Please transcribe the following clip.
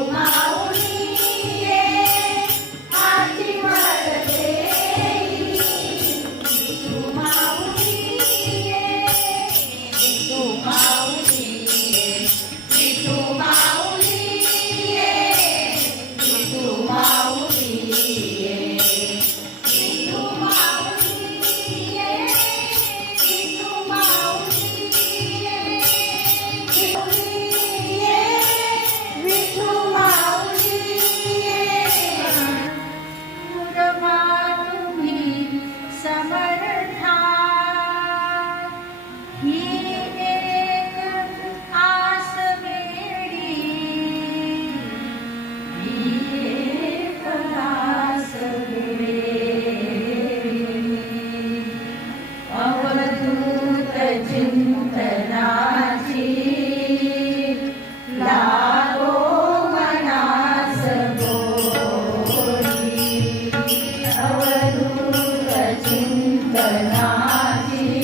una Raazi